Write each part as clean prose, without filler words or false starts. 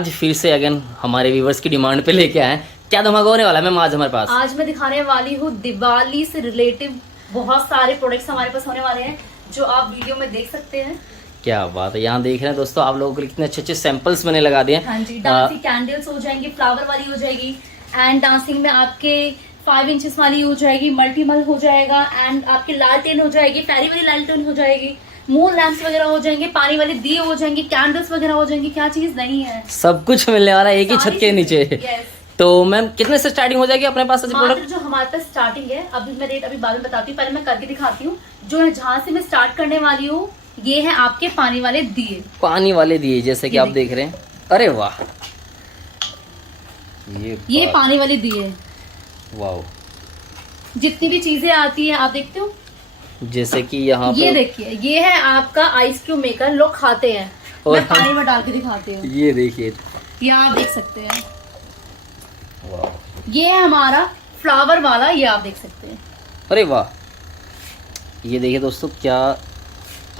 आज फिर से अगेन हमारे व्यूवर्स की डिमांड पे लेके आए हैं। क्या धमाका होने वाला है मैम आज हमारे पास? आज मैं दिखाने वाली हूँ दिवाली से रिलेटिव बहुत सारे प्रोडक्ट्स हमारे पास होने वाले हैं जो आप वीडियो में देख सकते हैं। क्या बात है, यहाँ देख रहे हैं दोस्तों आप लोगों को कितने अच्छे अच्छे सैंपल्स मैंने लगा दिए। हाँ जी, डांसिंग कैंडल्स हो जाएंगी, फ्लावर वाली हो जाएगी, एंड डांसिंग में आपके 5 इंचेस वाली हो जाएगी, मल्टीमल हो जाएगा, एंड आपकी लालटेन हो जाएगी, पैरी वाली लालटेन हो जाएगी, मून लैंप्स वगैरह हो जाएंगे, पानी वाले दिए हो जाएंगे, कैंडल्स वगैरह हो जाएंगी। क्या चीज नहीं है, सब कुछ मिलने वाला है एक ही छत के नीचे। यस। तो मैम कितने से स्टार्टिंग हो जाएगी अपने पास प्रोडक्ट? जो हमारे पास स्टार्टिंग है, अभी मैं रेट अभी बाद में बताती हूँ, पहले मैं करके दिखाती हूँ। जो है जहाँ से मैं स्टार्ट करने वाली हूँ ये है आपके पानी वाले दिए। पानी वाले दिए जैसे कि आप देख रहे हैं। अरे वाह, ये पानी वाले दिए। वाह, जितनी भी चीजें आती है आप देखते हो, जैसे कि यहाँ ये देखिए, ये है आपका आइस क्यूब मेकर, लोग खाते हैं, मैं पानी में डाल के दिखाती हूँ। ये देखिए, ये आप देख सकते हैं। वाह, ये है हमारा फ्लावर वाला, ये आप देख सकते हैं। अरे वाह, ये देखिए दोस्तों, क्या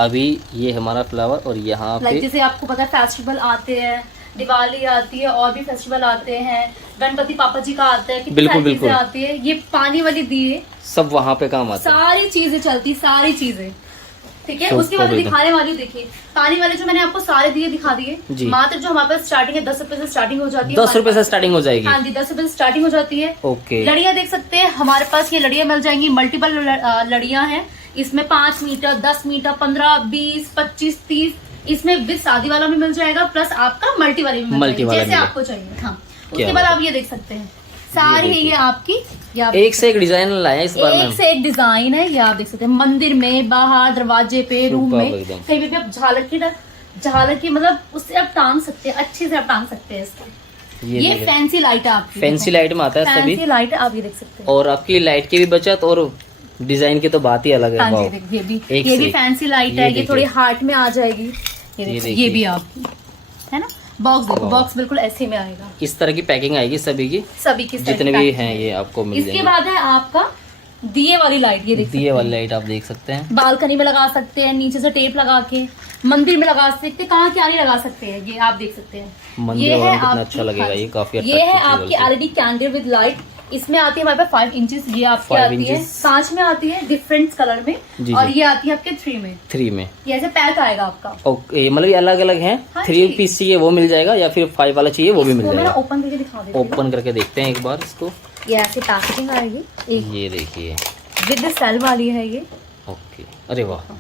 अभी ये हमारा फ्लावर और यहाँ पे जैसे आपको पता है फेस्टिवल आते हैं, दिवाली आती है और भी फेस्टिवल आते हैं, गणपति पापा जी का आता है, बिल्कुल बिल्कुल आती है, ये पानी वाली दिए सब वहाँ पे काम आते हैं, सारी चीजें चलती, सारी चीजें, ठीक है। उसके बाद दिखाने वाली देखिए, पानी वाले जो मैंने आपको सारे दिए दिखा दिए, मात्र जो हमारे पास स्टार्टिंग है 10 रुपए से स्टार्टिंग हो जाती है। 10 रुपए से स्टार्टिंग हो जाएगी? हाँ जी, 10 रुपए से स्टार्टिंग हो जाती है। ओके। लड़ियां देख सकते हैं हमारे पास, ये लड़ियां मिल जाएंगी, मल्टीपल लड़ियां हैं इसमें, 5 मीटर, 10 मीटर, 15, 20, 25, 30, इसमें विद शादी वाला भी मिल जाएगा, प्लस आपका मल्टी वाली भी मिल जाएगी, जैसे आपको चाहिए। हाँ, उसके बाद आप ये देख सकते हैं सारी ये आपकी, एक से एक डिजाइन लाया इस बार, एक से एक डिजाइन है, ये आप देख सकते हैं। मंदिर में, बाहर, दरवाजे पे, रूम में, कहीं भी आप झालर की मतलब उससे आप टांग सकते हैं, अच्छे से आप टांग सकते हैं इसको। ये फैंसी लाइट है आपकी, फैंसी लाइट में आता है, फैंसी लाइट आप ये देख सकते हैं। और आपकी लाइट की भी बचत और डिजाइन की तो बात ही अलग है। हाँ जी, ये भी फैंसी लाइट है, ये थोड़ी हार्ट में आ जाएगी, ये भी आपकी है ना। बॉक्स देखो, बॉक्स बिल्कुल ऐसे में आएगा, इस तरह की पैकिंग आएगी सभी की जितने भी हैं, ये आपको मिल जाएंगे। इसके बाद है आपका दिए वाली लाइट, ये देखिए, दिए वाली लाइट आप देख सकते हैं, बालकनी में लगा सकते हैं, नीचे से टेप लगा के मंदिर में लगा सकते हैं, कहाँ क्या नहीं लगा सकते हैं, ये आप देख सकते हैं। ये है आपकी, अच्छा लगेगा, ये काफी ये है आपकी एलईडी कैंडल विद लाइट, इसमें आती है हमारे पास 5 इंचेस, ये आपकी आती है कांच में, आती है डिफरेंट कलर में, और ये आती है आपके 3 में, ये ऐसे पैक आएगा आपका। ओके, मतलब ये अलग अलग है। 3 पीस चाहिए वो मिल जाएगा, या फिर 5 वाला चाहिए वो भी मिल जाएगा। ओपन करके दिखा देती हूं, ओपन करके देखते हैं एक बार इसको। ये ऐसे पैकेजिंग आएगी, ये देखिए विद सेल वाली है ये। ओके, अरे वाह,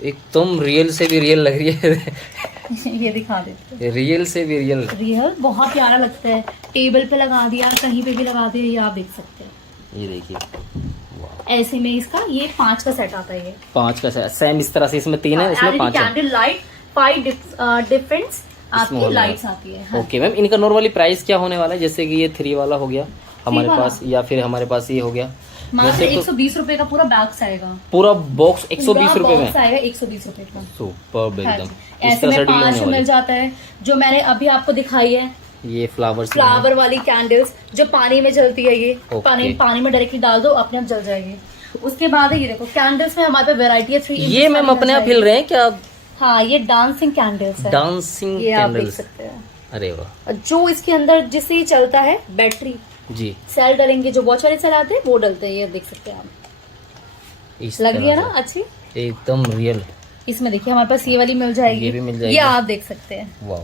एकदम रियल से भी रियल लग रही है। ये दिखा देते हैं, रियल से भी रियल बहुत प्यारा लगता है, टेबल पे लगा दिया, कहीं पे भी लगा दिया, ये आप देख सकते हैं। ये देखिए ऐसे में इसका ये 5 का सेट आता है, ये 5 का सेट सेम इस तरह से, इसमें 3 है, इसमें 5 है। कैंडल लाइट 5 डिफरेंट आपकी लाइट्स आती है। ओके मैम, इनका नॉर्मली प्राइस क्या होने वाला है? जैसे कि ये 3 वाला हो गया हमारे पास, या फिर हमारे पास ये हो गया, वैसे 120 रुपए का पूरा बॉक्स आएगा, पूरा बॉक्स 120 रुपए में आएगा, 120 रुपए का। सुपर एकदम। ऐसे में 5 मिल जाता है। जो मैंने अभी आपको दिखाई है, ये फ्लावर वाली कैंडल्स जो पानी में जलती है, ये पानी में डायरेक्टली डाल दो, अपने आप जल जाएगी। उसके बाद है ये देखो, कैंडल्स में हमारे पास वेरायटी है 3। ये मैम अपने आप हिल रहे हैं क्या? हाँ, ये डांसिंग कैंडल्स है, डांसिंग ये आप देख कैंडल्स, सकते हैं। अरे वाह, जो इसके अंदर जिससे ये चलता है बैटरी जी, सेल डलेंगे, जो वॉच वाले सेल आते हैं वो डलते हैं, ये देख सकते हैं आप। लग रही है ना अच्छी, एकदम रियल। इसमें देखिए हमारे पास ये वाली मिल जाएगी, ये भी मिल जाएगी, ये आप देख सकते हैं, वाह,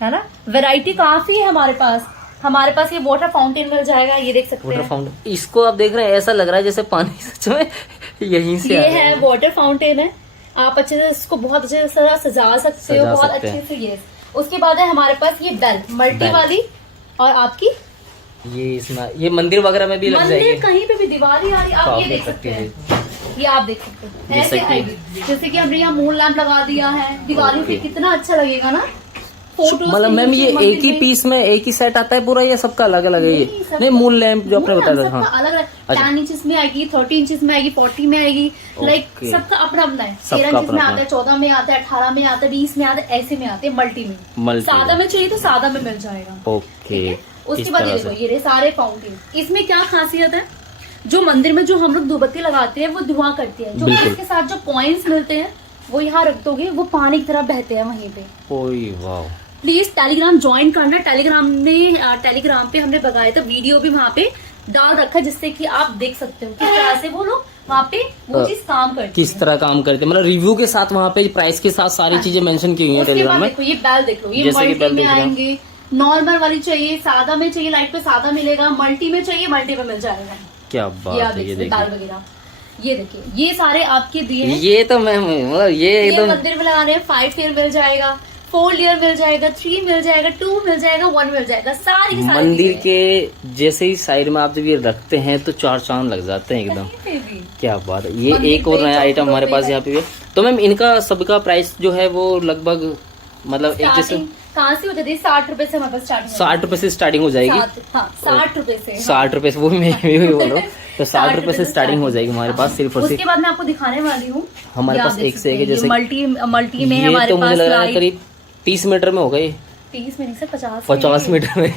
है ना। वैरायटी काफी है हमारे पास। हमारे पास ये वाटर फाउंटेन मिल जाएगा, ये देख सकते हैं। फाउंटेन, इसको आप देख रहे हैं, ऐसा लग रहा है जैसे पानी सच में यहीं से ये है वाटर फाउंटेन है, आप अच्छे से इसको बहुत अच्छे से सजा सकते हो, बहुत अच्छे से। ये उसके बाद है हमारे पास ये बेल मल्टी वाली, और आपकी ये मंदिर वगैरह में भी लग जाएगी, कहीं पे भी दिवाली आ रही, आप ये देख सकते हैं, ये आप देख सकते हैं ऐसे आएगी। जैसे कि हमने यहाँ मून लैंप लगा दिया है, दिवाली पे कितना अच्छा लगेगा ना। मतलब मैम ये एक ही पीस में एक ही सेट आता है पूरा, ये सबका अलग अलग है? ये नहीं, मून लैंप जो आपने बताया था, अलग अलग 10 इंचेस में आएगी, 30 इंचेस में आएगी, 40 में आएगी, लाइक सबका अपना अपना है। 13 इंचेस में आता है, 14 में आता है, 18 में आता है, 20 में आता है, ऐसे में आते हैं मल्टी में। सादा में चाहिए तो सादा में मिल जाएगा। ओके, उसके बाद देखो ये रहे सारे फाउंटेन। इसमें क्या खासियत है, जो मंदिर में जो हम लोग धूपबत्ती लगाते हैं वो धुआं करती है, जो इसके साथ जो पॉइंट्स मिलते हैं वो यहाँ रख दोगे, वो पानी की तरह बहते हैं वहीं पे। ओए वाह, प्लीज टेलीग्राम ज्वाइन करना। टेलीग्राम पे हमने बताया था, वीडियो भी वहाँ पे डाल रखा है, जिससे कि आप देख सकते हो किस तरह से वो लोग वहाँ पे वो चीज काम करती किस तरह काम करते हैं, मतलब रिव्यू के साथ वहाँ पे प्राइस के साथ सारी चीजें मेंशन की हुई है टेलीग्राम में। देखो ये बेल देख लो, ये जैसे कि मल्टी बेल में देख रहे हैं। आएंगे, नॉर्मल वाली चाहिए, सादा में चाहिए, लाइट पे सादा मिलेगा, मल्टी में चाहिए मल्टी में मिल जाएगा। क्या ये बात आप है, ये देखिए दाल देखिए, वगैरह, ये देखिए, ये सारे आपके दिए हैं। ये तो मैम मतलब ये ये एकदम मंदिर में लगाने 5 लेयर मिल जाएगा, 4 लेयर मिल जाएगा, 3 मिल जाएगा, 2 मिल जाएगा, 1 मिल जाएगा, सारी की सारी मंदिर दिए हैं। के जैसे ही साइड में आप जब ये रखते हैं तो चार चांद लग जाते हैं एकदम। कहीं पे भी। क्या बात है। ये मंदिर एक और पे, नया आइटम चौकोर हमारे पे पास है। यहाँ पे भी है। तो मैम इनका सबका प्राइस जो है वो लगभग मतलब एक जैसे स्टार्टिंग कहाँ से होते थे? 60 रुपए से हमारे पास स्टार्टिंग 60 रुपए से स्टार्टिंग हो जाएगी। 60 रुपए से। 60 रुपए से, वो मैं भी बोल रहा हूँ, तो 60 रुपए से स्टार्टिंग हो जाएगी हमारे पास सिर्फ और उसके सिर्फ। बाद मैं आपको दिखाने वाली हूँ, हमारे ये पास आप देख एक से सकते एक हैं, है, जैसे मल्टी में है ये हमारे तो मुझे पास लग रहा है लाइट। करीब 30 मीटर में होगा ये, 30 में नहीं सर, 50 50 मीटर में।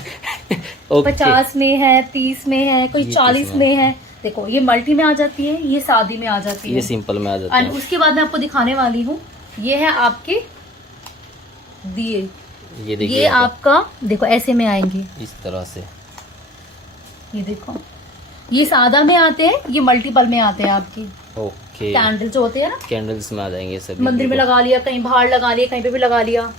ओके 50 में है, 30 में है, कोई ये 40 30 में है। देखो ये मल्टी में आ जाती है, ये शादी में आ जाती ये है, सिंपल में आ जाता एंड है। उसके बाद मैं आपको दिखाने वाली हूँ, ये है आपके दिए। ये देखिए ये आपका देखो ऐसे में आएंगे, इस तरह से। ये देखो, ये सादा में आते हैं, ये मल्टीपल में आते हैं आपकी ओके कैंडल जो होते हैं ना, कैंडल्स में आ जाएंगे सभी। मंदिर में लगा लिया, कहीं बाहर लगा लिया, कहीं पे भी लगा लिया।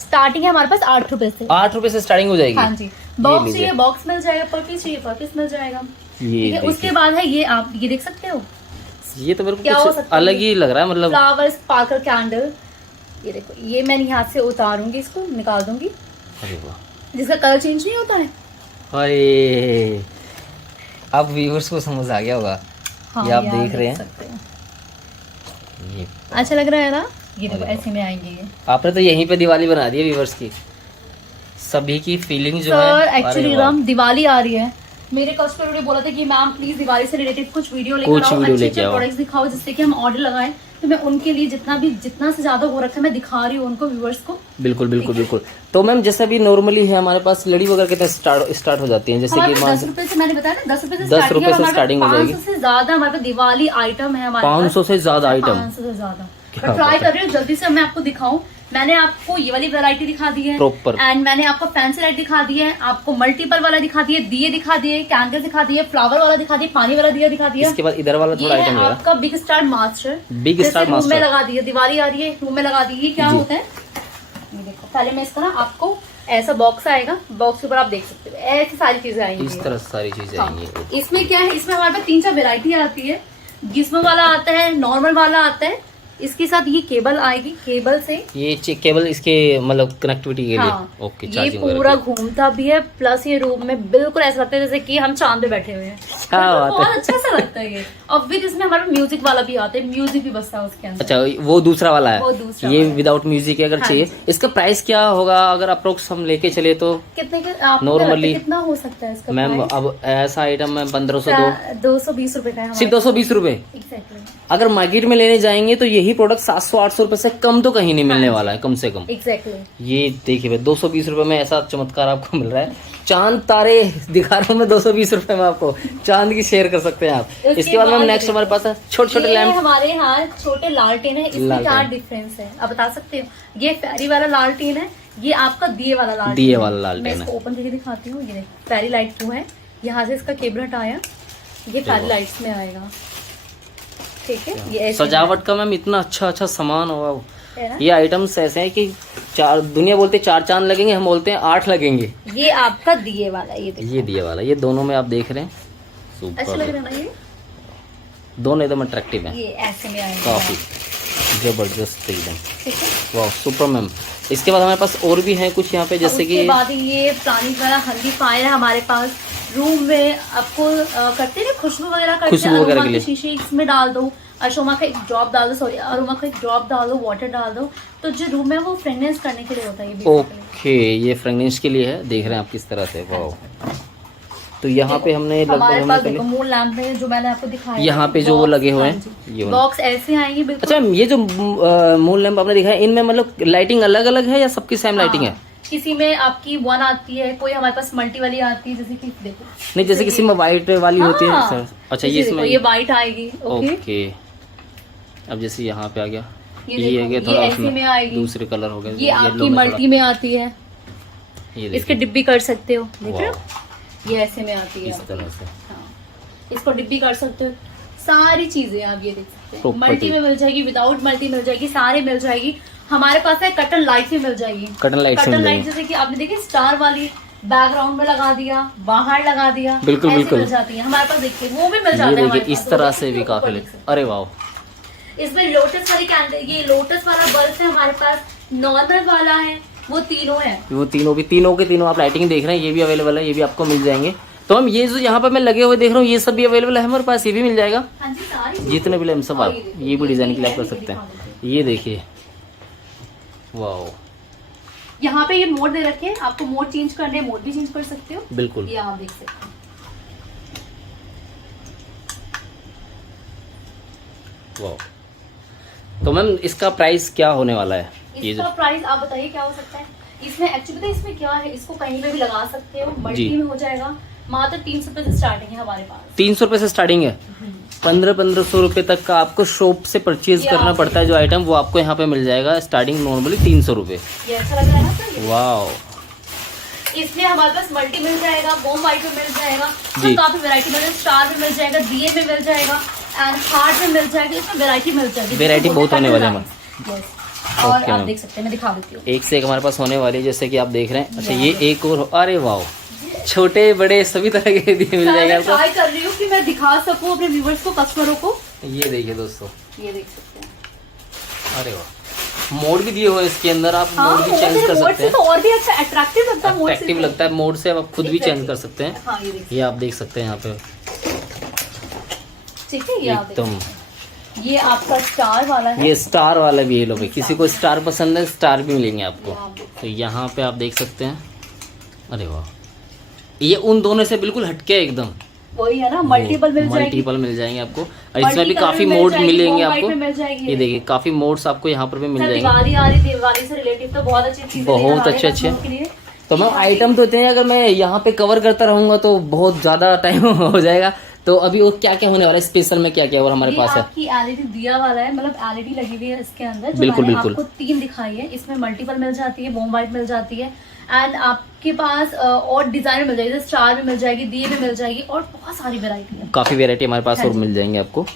स्टार्टिंग है हमारे पास 8 रुपए से। 8 रुपए से स्टार्टिंग हो जाएगी। हाँ जी, बॉक्स लीजिए। चाहिए बॉक्स मिल जाएगा, पर पीस चाहिए पर पीस मिल जाएगा। ये ठीक है, देखिए। उसके बाद है ये, आप ये देख सकते हो, ये तो मेरे क्या को हो कुछ सकता है अलग ये? ही लग रहा है मतलब। Flower sparkle candle. ये देखो, ये मैं यहाँ से उतारूंगी, इसको निकाल दूंगी, अरे वाह, जिसका कलर चेंज नहीं होता है। अरे अब व्यूअर्स को समझ आ गया होगा। हाँ, ये आप ये देख रहे हैं, सकते हैं। ये अच्छा लग रहा है ना? ये देखो अरे ऐसे में आएंगे ये। आपने तो यहीं पे दिवाली बना दी है व्यूअर्स की। सभी की फीलिंग जो है, सर अरे एक्चुअली वाह। राम दिवाली आ रही है, मेरे कस्टमर ने बोला था कि मैम प्लीज दिवाली से रिलेटेड कुछ वीडियो लेकर कुछ आओ, वीडियो अच्छे लेके आओ। प्रोडक्ट्स दिखाओ जिससे कि हम ऑर्डर लगाएं। तो मैं उनके लिए जितना से ज्यादा हो रखा है मैं दिखा रही हूँ उनको, व्यूअर्स को। बिल्कुल बिल्कुल बिल्कुल। तो मैम जैसे अभी नॉर्मली है हमारे पास लड़ी वगैरह कितने स्टार्ट हो जाती है, जैसे हमारे कि पास मान 10 रुपए से, मैंने बताया ना 10 रुपए से 10 रुपए से हमारे स्टार्टिंग हो पास जाएगी। 500 से ज्यादा हमारे पास दिवाली आइटम है हमारे पास। 500 से ज्यादा आइटम। 500 से ज्यादा। क्या मैं ट्राई बात है। कर रही हूँ जल्दी से मैं आपको दिखाऊं। मैंने आपको ये वाली वैरायटी दिखा दी है Proper। एंड मैंने आपको फैंसी लाइट दिखा दी है, आपको मल्टीपल वाला दिखा दिए, दिए दिखा दिए, कैंडल दिखा दिए, फ्लावर वाला दिखा दिए, पानी वाला दिया दिखा दिया। इसके बाद इधर वाला ये थोड़ा है आइटम है। आपका बिग स्टार मास्टर। बिग जैसे स्टार रूम में मास्टर। लगा दिए, दिवाली आ रही है रूम में लगा दी। ये क्या जी। होता है, ये देखो, पहले मैं इसका ना आपको ऐसा बॉक्स आएगा, बॉक्स के ऊपर आप देख सकते हो ऐसी सारी चीजें आएंगी। इस तरह से सारी चीजें हाँ। आएंगी। इसमें क्या है, इसमें हमारे पास 3-4 वेरायटी आती है। गिस्मो वाला आता है, नॉर्मल वाला आता है, इसके साथ ये केबल आएगी, केबल से ये केबल इसके मतलब कनेक्टिविटी के लिए। हाँ, ओके ये चार्जिंग पूरा घूमता भी है, प्लस ये रूम में बिल्कुल ऐसा लगता है जैसे कि हम चांद पे बैठे हुए हैं। क्या मतलब बात है। बहुत अच्छा सा लगता है ये। और फिर इसमें हमारा म्यूजिक वाला भी आता है, म्यूजिक भी बजता है उसके अंदर। अच्छा वो दूसरा वाला है। वो दूसरा ये वाला है। विदाउट म्यूजिक अगर हाँ चाहिए, जी। इसका प्राइस क्या होगा अगर अप्रोक्स हम लेके चले तो? कितने के आपको Normally- क्या लगता है, कितना हो सकता है इसका मैम प्राइस? अब ऐसा आइटम में 1502 220 रुपए का है सिर्फ 220 रुपए। एग्जैक्टली अगर मार्केट में लेने जाएंगे तो यही प्रोडक्ट 700-800 रुपए से कम तो कहीं नहीं मिलने वाला है, कम से कम। एग्जैक्टली। ये देखिए भाई 220 रुपए में ऐसा चमत्कार आपको मिल रहा है। चांद तारे दिखा रहा हूँ मैं 220 रुपए में आपको, चांद की शेयर कर सकते हैं आप। उसके इसके बाद मैम बाद नेक्स्ट हमारे पास है छोटे छोटे ये लैंप। हमारे यहाँ छोटे लालटेन है, इसमें लालटेन। क्या डिफरेंस है आप बता सकते हो? ये फेरी वाला लालटेन है, ये आपका दिए वाला लालटेन दिए है। वाला लालटेन मैं है। इसको ओपन करके दिखाती हूँ। ये देख, फेरी लाइट क्यों है, यहाँ से इसका केबल हटाया, ये फेरी लाइट्स में आएगा। ठीक है, ये ऐसे सजावट का मैम इतना अच्छा अच्छा सामान होगा। है ना? ये आइटम्स ऐसे हैं कि चार, दुनिया बोलते 4 चांद लगेंगे, हम बोलते हैं 8 लगेंगे। ये आपका दिए वाला, ये देखो ये दिए वाला, ये दोनों में आप देख रहे हैं, अच्छा लग सुपर। रहा है ना? ये दोनों एकदम अट्रैक्टिव हैं, ये ऐसे में आएगा काफी जबरदस्त एकदम। ठीक है। वाह सुपर मैम। इसके बाद हमारे पास और भी हैं कुछ यहाँ पे, जैसे उसके कि बाद ये प्लानिंग वाला हल्दी फायर है हमारे पास। रूम में आपको करते हैं ना खुशबू वगैरह करते खुशबू हैं, वगैरह अरोमा के लिए। के शीशे इसमें डाल दो, अरोमा का एक ड्रॉप डाल दो, सॉरी अरोमा का एक ड्रॉप डाल दो, वाटर डाल दो, तो जो रूम है वो फ्रेगनेंस करने के लिए होता है ये basically। ओके ये फ्रेगनेंस के लिए है, देख रहे हैं आप किस तरह से। वाह। तो यहाँ पे हमने लगभग हमारे हमने पास पहले देखो मून लैंप है जो मैंने आपको दिखाया। यहाँ पे जो वो लगे हुए हैं, ये वाला। बॉक्स ऐसे आएंगे बिल्कुल। अच्छा ये जो मून लैंप आपने दिखाया, इनमें मतलब लाइटिंग अलग अलग है या सबकी सेम लाइटिंग है? किसी में आपकी 1 आती है, कोई हमारे पास मल्टी वाली आती है, जैसे कि देखो नहीं जैसे किसी में व्हाइट वाली होती है हाँ। सर। अच्छा ये जैसे इसमें देखो, ये वाइट आएगी। Okay, okay. अब जैसे यहाँ पे आ गया, ये है कि देखो, थोड़ा ये ऐसे उसमें में आएगी, दूसरे कलर हो गए, ये येलो आपकी में मल्टी में आती है, थोड़ा- ये इसके देखिए डिब्बी कर सकते हो, देख रहे हो, वाह, ये ऐसे में आती है इस आपकी। तरह से हाँ, इसको डिब्बी कर सकते हो, सारी चीजें आप ये देख सकते हो। Property। मल्टी में मिल जाएगी, विदाउट मल्टी मिल जाएगी, सारे मिल जाएगी। हमारे पास है कटन लाइट भी मिल जाएगी। कटन लाइट से कटन मिल लाइट जाएगी। जैसे कि आपने देखी स्टार वाली, बैकग्राउंड में लगा दिया, बाहर लगा दिया, बिल्कुल, ऐसे बिल्कुल। मिल जाती है हमारे पास। देखिए वो भी मिल जाता ये है हमारे देखिए पास, इस तरह वो से भी देखिए, काफी ऊपर देख सकते अरे वाह, हैं। इसमें लोटस वाली कैंडल, ये लोटस वाला बल्ब है हमारे पास, नॉर्मल वाला है, वो तीनों है। वो तीनों के तीनों आप लाइटिंग देख रहे हैं, ये भी अवेलेबल है, ये भी आपको मिल जाएंगे। तो हम ये जो यहाँ पर मैं लगे हुए देख रहा हूँ, ये सब भी अवेलेबल है हमारे पास, ये भी मिल जाएगा। हाँ जी, सारी चीजें। जितने भी लैम्प सब आप और ये देखो, ये भी डिजाइन के लिए आप है, कर सकते दिखा हैं। देते ये देखिए वाह, यहाँ पे ये मोड दे रखे हैं, आपको मोड चेंज करने हैं, मोड भी चेंज कर सकते हो। बिल्कुल ये आप देख सकते हैं। वाह। तो मैम इसका प्राइस क्या होने वाला है? ये इसका जो प्राइस आप बताइए क्या हो सकता है? इसमें एक्चुअली इसमें क्या है, इसको कहीं पे भी लगा सकते हो, मल्टी जी। में हो जाएगा। मात्र 300 रुपए से स्टार्टिंग है हमारे पास। 300 रुपए से स्टार्टिंग है। 1500 रुपए तक का आपको शॉप से परचेज ये करना आप पड़ता है जो आइटम, वो आपको यहाँ पे मिल जाएगा स्टार्टिंग नॉर्मली 300 रुपए। ये अच्छा लग रहा है ना सर? वाह, इसमें हमारे पास मल्टी मिल जाएगा, बॉम वाइट में मिल जाएगा, जी। तो काफी वैरायटी मिल जाएगा। स्टार में मिल जाएगा, दिए में मिल जाएगा, एंड हार्ट में मिल जाएगा। इसमें वैरायटी मिल जाएगी, Variety बहुत होने वाली है हमारे। Yes। और Okay, आप मैम। देख सकते हैं, मैं दिखा देती हूँ। एक से एक हमारे पास होने वाली है, जैसे कि आप देख रहे हैं। अच्छा वाह। ये एक और, अरे वाह, छोटे बड़े सभी तरह के दिए मिल जाएंगे मैं आपको। ट्राई कर रही हूँ कि मैं दिखा सकूँ अपने व्यूवर्स को, कस्टमरों को। ये देखिए दोस्तों, ये देख सकते हैं। अरे वाह, मोड भी दिए हुए हैं इसके अंदर, आप हाँ, मोड भी चेंज कर मोड सकते से तो हैं। और भी अच्छा अट्रैक्टिव लगता है। मोड से अट्रैक्टिव तो। लगता है, मोड से आप खुद भी चेंज Exactly। कर सकते हैं। हाँ, ये देखिए, ये आप देख सकते हैं यहाँ पे ठीक है, ये आप एकदम। देखिए। ये आपका स्टार वाला है। ये स्टार वाला भी है, लो भाई, किसी को स्टार पसंद है स्टार भी मिलेंगे आपको। ये आप देखिए। तो यहाँ पे आप देख सकते हैं, अरे वाह, ये उन दोनों से बिल्कुल हटके है एकदम। वही है ना, मल्टीपल मिल जाएगी। मल्टीपल मिल जाएंगे आपको, और इसमें भी Multi काफी colour मिल मोड जाएगी, मिलेंगे warm white आपको। में मिल जाएगी। ये देखिए काफी मोड्स आपको यहाँ पर भी मिल सर, जाएंगे। दिवाली आ रही थी, दिवाली से रिलेटिव तो बहुत अच्छी चीजें बहुत लेकर आ रहे हैं अच्छे-अच्छे। कस्टमरों के लिए। तो मैम आइटम तो इतने हैं, अगर मैं यहाँ पे कवर करता रहूंगा तो बहुत ज्यादा टाइम हो जाएगा। तो अभी और क्या क्या होने वाला है स्पेशल में, क्या क्या और हमारे ये पास है? आपकी एलईडी दिया वाला है, मतलब एलईडी लगी हुई है इसके अंदर, जो बिल्कुल, मैंने बिल्कुल। आपको 3 दिखाई है। इसमें मल्टीपल मिल जाती है, बॉम वाइट मिल जाती है, एंड आपके पास और डिजाइन मिल जाएगी, स्टार में मिल जाएगी, दिए में मिल जाएगी, और बहुत सारी वैरायटी है। काफी वेरायटी हमारे पास हाँ और जी। मिल जाएंगे आपको।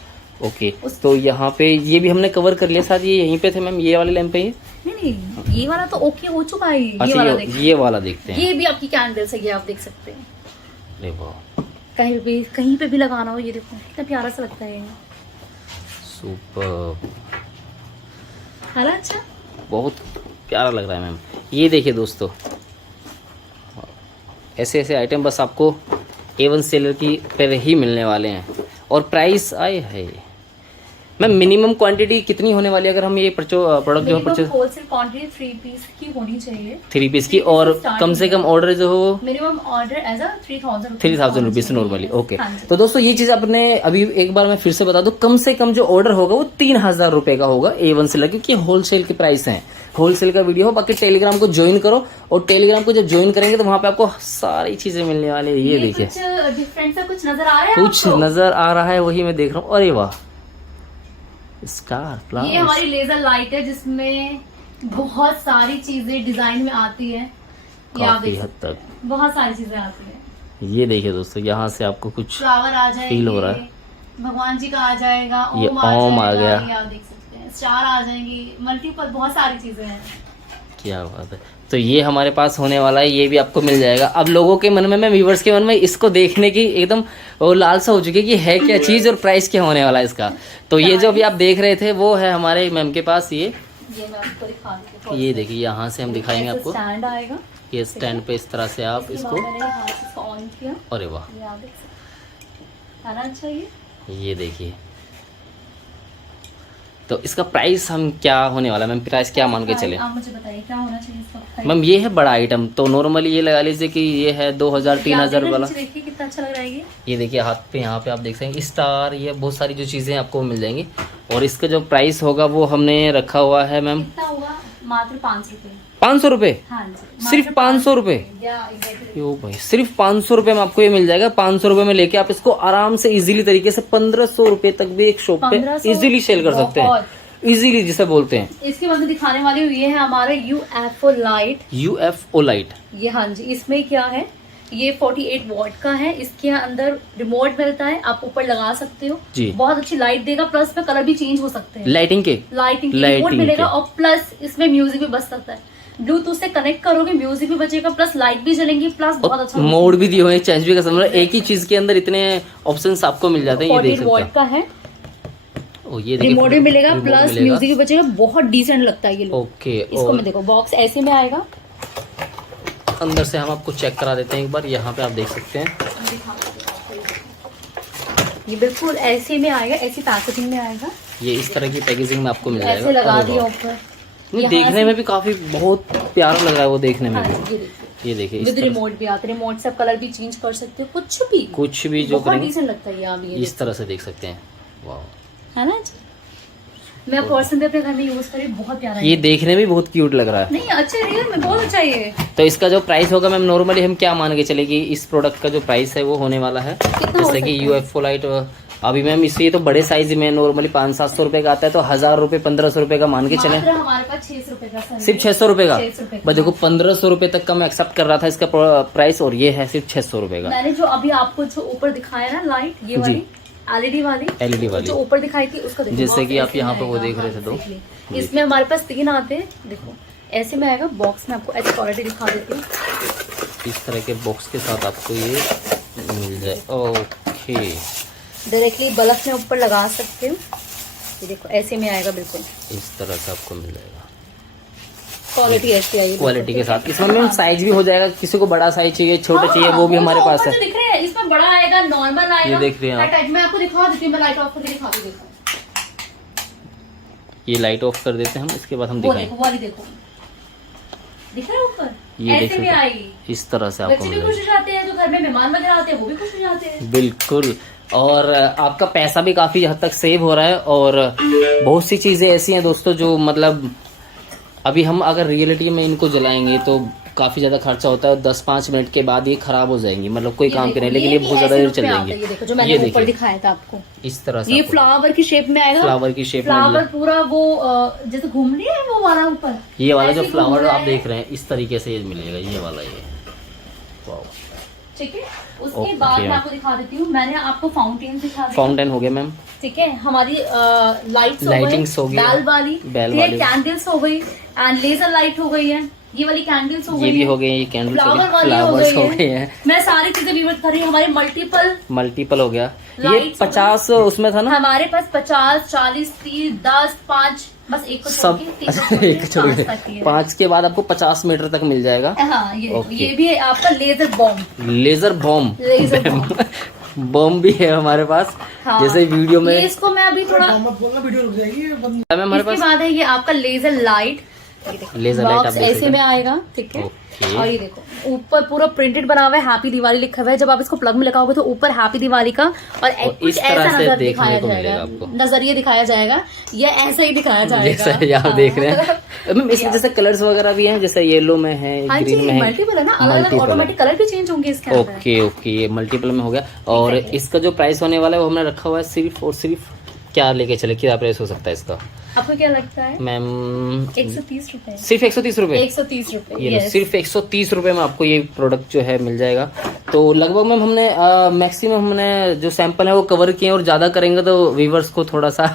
ओके, तो यहाँ पे ये भी हमने कवर कर लिया, शायद ये यहीं पे थे मैम, ये वाले लैंप पे। नहीं, ये वाला तो ओके हो चुका है। ये अच्छा वाला देखिए, ये वाला देखते हैं। ये भी आपकी कैंडल्स है, ये आप देख सकते हैं। अरे वाह, कहीं पे भी लगाना हो, ये देखो कितना प्यारा सा लगता है ये, सुपर, है ना? अच्छा, बहुत प्यारा लग रहा है मैम। ये देखिए दोस्तों, ऐसे ऐसे आइटम बस आपको A1 सेलर की पे ही मिलने वाले हैं। और प्राइस आए है मैम, मिनिमम क्वांटिटी कितनी होने वाली है अगर हम ये प्रोडक्ट जो परचेज? होलसेल क्वांटिटी 3 पीस की होनी चाहिए। 3 पीस की, और कम से कम ऑर्डर जो हो minimum order as 3000 3000 rupees normally. Okay, हाँ जी। तो दोस्तों ये चीज आपने अभी एक बार मैं फिर से बता दूं, कम से कम जो ऑर्डर होगा वो 3000 रुपए का होगा A1 सेलर, क्योंकि होलसेल के प्राइस हैं। होलसेल का वीडियो हो, बाकी टेलीग्राम को ज्वाइन करो, और टेलीग्राम को जब ज्वाइन करेंगे तो वहां पे आपको सारी चीजें मिलने वाली है। ये देखिए कुछ डिफरेंट सा कुछ नजर आ रहा है कुछ आपको? नजर आ रहा है, वही मैं देख रहा हूँ। अरे वाह, स्टार ये प्लस, हमारी लेजर लाइट है, जिसमें बहुत सारी चीजें डिजाइन में आती है। ये आप काफी देख हद सकते तक। हैं, बहुत सारी चीजें आती है। ये देखिए दोस्तों, यहाँ से आपको कुछ फ्लावर आ जाएंगे, फील हो रहा है। भगवान जी का आ जाएगा, ये ओम ओम आ जाएगा, गया। ये आप देख सकते हैं, स्टार आ जाएंगी, मल्टीपल बहुत सारी चीजें हैं। क्या बात है। तो ये हमारे पास होने वाला है, ये भी आपको मिल जाएगा। अब लोगों के मन में, मैं व्यूवर्स के मन में इसको देखने की एकदम वो लालसा हो चुकी है कि है क्या चीज और प्राइस क्या होने वाला है इसका। तो ये जो अभी आप देख रहे थे वो है हमारे मैम के पास। ये मैं आपको दिखा देती हूँ। ये देखिए, यहाँ से हम दिखाएंगे आपको। स्टैंड आएगा, ये स्टैंड पे इस तरह से आप इसके इसको, बाद मैंने हाथ से इसको ऑन किया, अरे वाह, ये आप देख सकते हैं, है ना? अच्छा, ये देखिए। तो इसका प्राइस हम क्या होने वाला है मैम, प्राइस क्या मान के चले? आप मुझे बताइए क्या होना चाहिए इसका। मैम ये है बड़ा आइटम, तो नॉर्मली ये लगा लीजिए कि ये है 2000-3000 वाला। देखिए कितना अच्छा लग रहा है ये देखिए हाथ पे, यहाँ पे आप देख सकते हैं स्टार, ये बहुत सारी जो चीज़ें आपको मिल जाएंगी। और इसका जो प्राइस होगा वो हमने रखा हुआ है मैम कितना हुआ? मात्र 5 रुपए। 500 रुपये, हाँ जी, सिर्फ 500 रुपये। यो भाई, सिर्फ 500 रुपये में आपको ये मिल जाएगा। 500 रुपये में लेके आप इसको आराम से इजीली तरीके से 1500 रुपये तक भी एक शॉप पे 1500 इजीली सेल कर सकते हैं। इजीली जिसे बोलते हैं। इसके बाद मैं दिखाने वाली हूँ, ये है हमारे UFO लाइट। UFO लाइट, ये हाँ जी, इसमें क्या है, ये 48 वॉट का है। इसके अंदर रिमोट मिलता है, आप ऊपर लगा सकते हो जी। बहुत अच्छी लाइट देगा, प्लस में कलर भी चेंज हो सकते हैं। लाइटिंग के लाइटिंग रिमोट मिलेगा और प्लस इसमें म्यूजिक भी बज सकता है। ब्लूटूथ से कनेक्ट करोगे, म्यूजिक भी बजेगा, प्लस लाइट भी जलेंगी, प्लस बहुत अच्छा मोड भी दिए हुए हैं, चेंज भी कर सकते हैं। एक ही चीज के अंदर इतने ऑप्शंस आपको मिल जाते हैं। ये देख 48 वॉट सकते का है, हैं। ये रिमोट भी मिलेगा, प्लस म्यूजिक भी बजेगा, बहुत डिसेंट लगता है ये लोग। ओके, इसको मैं देखो बॉक्स ऐसे में आएगा। अंदर से हम आपको चेक करा देते हैं एक बार। यहाँ पे आप देख सकते हैं, ये बिल्कुल ऐसे में आएगा, ऐसी पैकेजिंग में आएगा। ये इस तरह की पैकेजिंग में आपको मिल जाएगा। ऐसे लगा अरे दिया वाह। ऊपर। नहीं, यहाँ देखने से- में भी काफी बहुत प्यारा लग रहा है वो देखने में हाँ भी। जी, ये देखिए ये देखिए इस विद तरह रिमोट भी आता है, रिमोट से आप कलर भी चेंज कर सकते हो, कुछ भी जो बहुत करेंगे डिसेंट लगता है। ये आप ये इस तरह से देख सकते हैं। वाह, है ना जी, मैं पर्सन भी अपने घर में यूज करी, बहुत प्यारा ये है। देखने में भी बहुत क्यूट लग रहा है। नहीं अच्छा रियल में बहुत अच्छा है ये। तो इसका जो प्राइस होगा मैम, नॉर्मली हम क्या मान के चले कि इस प्रोडक्ट का जो प्राइस है वो होने वाला है कितना हो जैसे कि सकता है? UFO लाइट अभी मैम इसलिए तो बड़े साइज में नॉर्मली 500-700 रुपए का आता है, तो 1000 रुपए 1500 रुपए का मान के चले। मात्र हमारे पास 600 रुपए का सर, सिर्फ 600 रुपए का। 600 रुपए का। बस देखो 1500 रुपए तक का मैं एक्सेप्ट कर रहा था इसका प्राइस, और ये है सिर्फ 600 रुपए का। मैंने जो अभी आपको जो ऊपर दिखाया ना लाइट, ये जी। वाली LED वाली, LED वाली। जो ऊपर दिखाई थी उसका देखो, जैसे box कि आप ऐसे यहाँ में पे वो आएगा। देख रहे थे तो। exactly। इसमें हमारे पास 3 आते हैं, देखो ऐसे में आएगा बॉक्स में। आपको ऐसी क्वालिटी दिखा देती हूँ, इस तरह के बॉक्स के साथ आपको ये मिल जाए। ओके, डायरेक्टली बल्ब में ऊपर लगा सकते हो। ये देखो ऐसे में आएगा, बिल्कुल इस तरह से आपको मिल जाएगा क्वालिटी ऐसी आएगी क्वालिटी के साथ। इसमें मैम साइज भी हो जाएगा, किसी को बड़ा साइज चाहिए, छोटा चाहिए, वो भी हमारे पास है। दिख रहे हैं, इसमें बड़ा आएगा, नॉर्मल आएगा। ये देख रहे हैं आप। हर टाइप में आपको दिखा देती हूँ मैं, लाइट ऑफ करके दिखा दूँ। देखो ये लाइट ऑफ कर देते हैं हम, इसके बाद हम वो दिखाएंगे। देखो, वाली देखो, दिख रहा है ऊपर, ये देख ऐसे में सकते हैं। आएगी। इस तरह से आपको बच्चे भी मिल खुश हो जाएगा। जाते हैं, जो घर में मेहमान वगैरह आते हैं वो भी खुश हो जाते हैं। बिल्कुल, और आपका पैसा भी काफी हद तक सेव हो रहा है। और बहुत सी चीजें ऐसी हैं दोस्तों जो मतलब अभी हम अगर रियलिटी में इनको जलाएंगे तो काफी ज्यादा खर्चा होता है। 10-5 मिनट के बाद ये खराब हो जाएंगी, मतलब कोई ये काम देखो, के नहीं, लेकिन ये भी बहुत ज्यादा ऐसे देर लुक चल में आता जाएंगे। है। ये देखो जो ये मैंने ऊपर देखिए दिखाया था आपको, इस तरह से ये आपको फ्लावर की शेप में आएगा। फ्लावर की शेप में फ्लावर पूरा वो जैसे घूम रही है वो वाला ऊपर, ये वाला जो ऐसे घूम फ्लावर रहा आप है। देख रहे हैं इस तरीके से ये मिलेगा, ये वाला ये। वाओ, ठीक है। उसके ओके। बाद मैं आपको दिखा देती हूँ, मैंने आपको फाउंटेन दिखा दी। फाउंटेन हो गया मैम, ठीक है, हमारी लाइट्स Lightings हो गई, बैल वाली, बैल ये वाली। कैंडल्स हो गई एंड लेजर लाइट हो गई है। ये वाली कैंडल्स हो गई ये भी है। हो गए, ये कैंडल्स हो फ्लावर गए, वाली हो फ्लावर्स हो गई गए है। हैं, मैं सारी चीजें वीवर कर रही हूँ। हमारे मल्टीपल हो गया। ये Lights हो 50 उसमें था ना हमारे पास 50, 40, 30, 10, 5, बस एक को छोड़ सब। के, तीन को अच्छा, छोड़ के, एक छोड़ 5 के तक ही है। 5 के बाद आपको 50 मीटर तक मिल जाएगा। हाँ ये देखो, ओके। ये भी है आपका laser bomb. Laser bomb, laser bomb, bomb भी है हमारे पास। हाँ। जैसे वीडियो में ये इसको मैं अभी थोड़ा, बोलना वीडियो रुक जाएगी ये बंद। मैम हमारे इसके पास बाद है ये आपका लेजर लाइट। लेजर लाइट आप बॉक्स देख ऐसे सकते में हैं। आएगा, ठीक है। ओके। और ये देखो ऊपर पूरा प्रिंटेड बना हुआ है, हैप्पी दिवाली लिखा हुआ है। जब आप इसको प्लग में लगाओगे तो ऊपर हैप्पी दिवाली का और एक इस कुछ तरह ऐसा से नजर देखने दिखाया को मिलेगा जाएगा, आपको। नजरिए दिखाया जाएगा, या ऐसा ही दिखाया जाएगा। जैसे यहाँ देख रहे हैं मैम, इसमें जैसे कलर्स वगैरह भी हैं, जैसे येलो में है, हाँ जी, ग्रीन में है, मल्टीपल है ना, अलग अलग Multiple है। ऑटोमेटिक कलर भी चेंज होंगे इसके अंदर। ओके ओके, ये मल्टीपल में हो गया। और Exactly। इसका जो प्राइस होने वाला है वो हमने रखा हुआ है सिर्फ और सिर्फ, क्या लेके चले, क्या प्राइस हो सकता है इसका आपको क्या लगता है? मैम? 130 रुपए। सिर्फ 130 रुपए। 130 रुपए, ये लो, yes। सिर्फ 130 रुपए में आपको ये प्रोडक्ट जो है मिल जाएगा। तो लगभग मैम हमने मैक्सिमम हमने जो सैंपल है वो कवर किए, और ज्यादा करेंगे तो व्यूवर्स को थोड़ा सा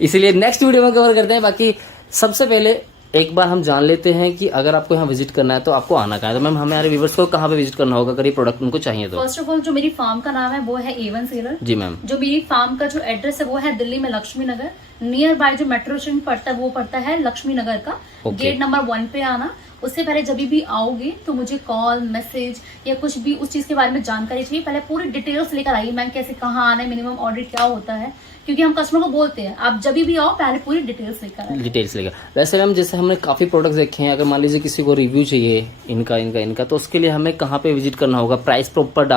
इसलिए नेक्स्ट वीडियो में कवर करते हैं। बाकी सबसे पहले एक बार हम जान लेते हैं कि अगर आपको यहाँ विजिट करना है तो आपको आना कहाँ है। तो मैम हमारे व्यूवर्स को कहाँ पे विजिट करना होगा अगर ये प्रोडक्ट उनको चाहिए तो? फर्स्ट ऑफ ऑल जो मेरी फार्म का नाम है वो है A1 सेलर। जी मैम। जो मेरी फार्म का जो एड्रेस है वो है दिल्ली में लक्ष्मी नगर, नियर बाय जो मेट्रो स्टेशन पड़ता है वो पड़ता है लक्ष्मी नगर का। Okay। गेट नंबर 1 पे आना। उससे पहले जब भी आओगे तो मुझे कॉल मैसेज या कुछ भी उस चीज के बारे में जानकारी चाहिए, पहले पूरी डिटेल्स लेकर आइए। मैम कैसे कहाँ आना है, मिनिमम ऑर्डर क्या होता है, क्योंकि हम कस्टमर को बोलते हैं आप जब भी आओ पहले पूरी डिटेल्स लेकर आए। डिटेल्स लेगा। वैसे मैम जैसे हमने काफी प्रोडक्ट्स देखे हैं, अगर मान लीजिए किसी को रिव्यू चाहिए इनका तो उसके लिए हमें कहाँ पे विजिट करना होगा प्राइस प्रॉपर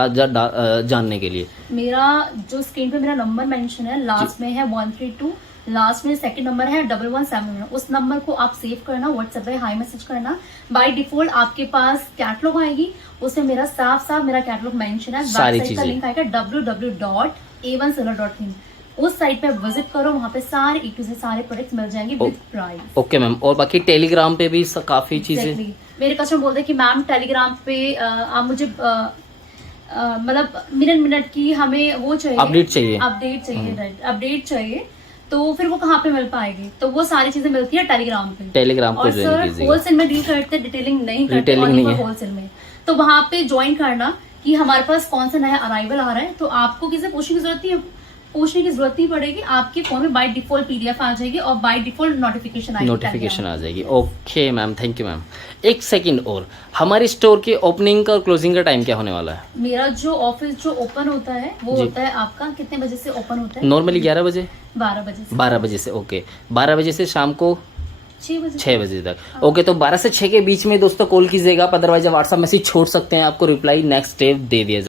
जानने के लिए? मेरा जो स्क्रीन पे मेरा नंबर मेंशन है, लास्ट में है 132, लास्ट में सेकंड नंबर है 1171। उस नंबर को आप सेव करना, व्हाट्सएप पे हाई मैसेज करना। बाय डिफॉल्ट आपके पास कैटलॉग आएगी, उसमें मेरा साफ साफ मेरा कैटलॉग मेंशन है। सारी वेबसाइट का चीजें। लिंक आएगा www.a1seller.in। उस साइट पे विजिट करो, वहाँ पे सारे E to Z सारे प्रोडक्ट्स मिल जाएंगे विद प्राइस। ओके मैम, और बाकी टेलीग्राम पे भी काफ़ी चीज़ें। Exactly. मेरे कस्टमर बोलते हैं कि मैम टेलीग्राम पे आप मुझे मतलब मिनट की हमें वो चाहिए, अपडेट चाहिए। अपडेट चाहिए, राइट, अपडेट चाहिए, तो फिर वो कहाँ पे मिल पाएगी? तो वो सारी चीजें मिलती है टेलीग्राम पे। टेलीग्राम को और ज्वाइन सर कीजिएगा। होलसेल में डील करते, डिटेलिंग नहीं करते, Retailing नहीं है। होलसेल में, तो वहाँ पे ज्वाइन करना कि हमारे पास कौन सा नया अराइवल आ रहा है, तो आपको किसी पूछने की जरूरत नहीं पड़ेगी। आपके फोन में बाय डिफॉल्ट PDF आ जाएगी और बाय डिफॉल्ट नोटिफिकेशन आएगी, नोटिफिकेशन आ जाएगी। Okay ma'am, thank you ma'am. एक सेकंड और, हमारी स्टोर की ओपनिंग का और क्लोजिंग का टाइम क्या होने वाला है? मेरा जो ऑफिस जो ओपन होता है वो जी। होता है आपका कितने बजे से ओपन होता है? नॉर्मली 11 बजे, 12 बजे से। 12 बजे से। ओके, 12 बजे से शाम को 6 बजे 6 बजे तक। ओके, तो 12 से 6 के बीच में दोस्तों कॉल कीजिएगा, अदरवाइज व्हाट्सएप मैसेज छोड़ सकते हैं, आपको रिप्लाई नेक्स्ट डे दे दिया जाएगा।